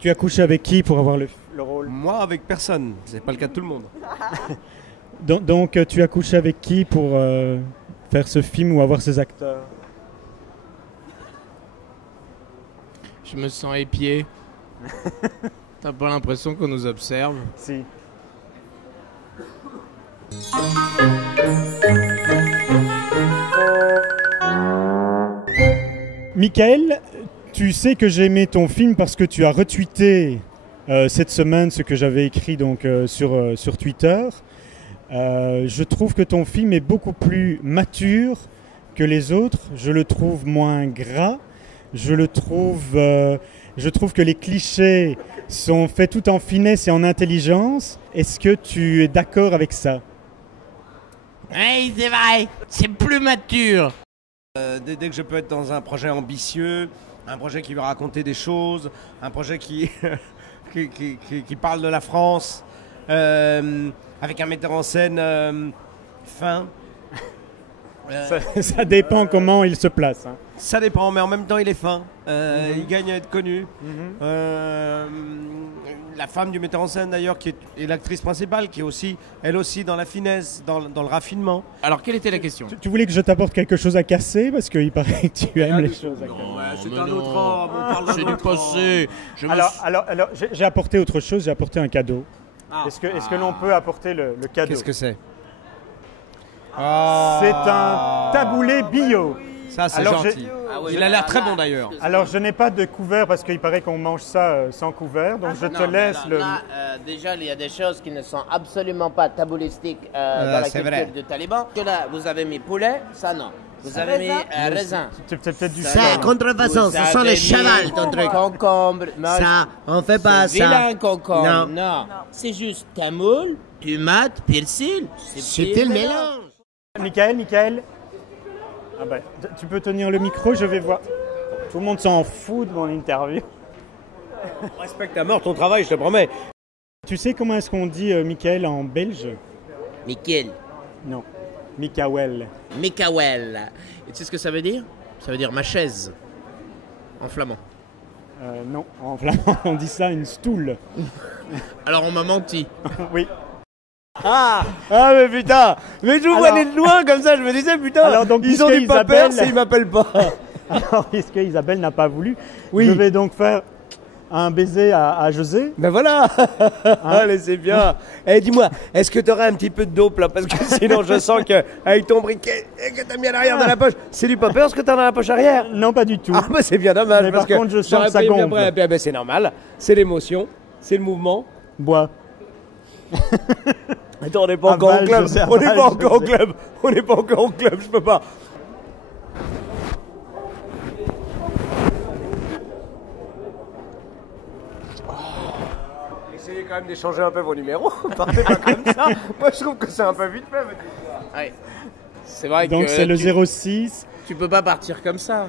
Tu as couché avec qui pour avoir le rôle? Moi, avec personne. C'est pas le cas de tout le monde. Donc, tu as couché avec qui pour faire ce film ou avoir ces acteurs? Je me sens épié. T'as pas l'impression qu'on nous observe? Si. Michael, tu sais que j'ai aimé ton film parce que tu as retweeté cette semaine ce que j'avais écrit donc, sur Twitter. Je trouve que ton film est beaucoup plus mature que les autres. Je le trouve moins gras. Je trouve que les clichés sont faits tout en finesse et en intelligence. Est-ce que tu es d'accord avec ça? Oui, c'est vrai. C'est plus mature. Dès que je peux être dans un projet ambitieux, un projet qui veut raconter des choses, un projet qui parle de la France, avec un metteur en scène fin. Ça dépend comment il se place. Hein. Ça dépend, mais en même temps il est fin. Il gagne à être connu. La femme du metteur en scène d'ailleurs, qui est l'actrice principale, qui est aussi, elle aussi dans la finesse, dans le raffinement. Alors, quelle était la question? Tu voulais que je t'apporte quelque chose à casser parce qu'il paraît que tu aimes les choses à casser. Non, c'est mais un non. autre homme, on parle C'est d'un du autre passé. Alors, j'ai apporté autre chose, j'ai apporté un cadeau. Est-ce que l'on peut apporter le cadeau? Qu'est-ce que c'est? C'est un taboulé bio. Ça, c'est Alors, gentil. Il a l'air très bon d'ailleurs. Alors, je n'ai pas de couvert parce qu'il paraît qu'on mange ça sans couvert, donc je te laisse le... Déjà, il y a des choses qui ne sont absolument pas taboulistiques dans la c'est culture vrai. du taliban. Que là, vous avez mis poulet, ça non. Vous avez mis raisin. C'est peut-être du Ça, sel. non. Contrefaçon, Vous ce sont avez les mis chevals, ton truc. Concombre. Non, Ça, on fait pas c'est ça. vilain concombre. Non. Non. C'est juste tamoul, tomate, persil. C'était le mélange. Michael. Ah ben, tu peux tenir le micro, je vais voir. Tout le monde s'en fout de mon interview. Respecte à mort ton travail, je te promets. Tu sais comment est-ce qu'on dit Michael en belge? Nickel. Non. Mikael. Mikael. Et tu sais ce que ça veut dire? Ça veut dire ma chaise. En flamand. Non, en flamand on dit ça une stool. Alors, on m'a menti. Oui. Ah mais putain. Mais je vous vois aller de loin comme ça, je me disais putain. Alors, donc, ils ont puisque du pas peur Isabelle- s'ils m'appellent pas. Alors, puisque Isabelle n'a pas voulu, Oui. je vais donc faire un baiser à José. Ben voilà. Allez, c'est bien. Eh, dis-moi, est-ce que tu aurais un petit peu de dope là? Parce que sinon, je sens que avec ton briquet que t'as mis à l'arrière de la poche, c'est du popper ce que t'as dans la poche arrière. Non, pas du tout. Ah, bah c'est bien dommage. Mais parce par que contre, je sens j'aurais que ça pris bien gonfle. après. Ben, c'est normal. C'est l'émotion, c'est le mouvement. Bois. Attends, on n'est pas encore Aval, au club. José, On n'est aval, pas encore au José. club. On n'est pas encore au club. Je peux pas. Essayez quand même d'échanger un peu vos numéros. Partez pas comme ça. Moi, je trouve que c'est un peu vite fait. Ouais. C'est vrai Donc que c'est le tu 06. peux pas partir comme ça.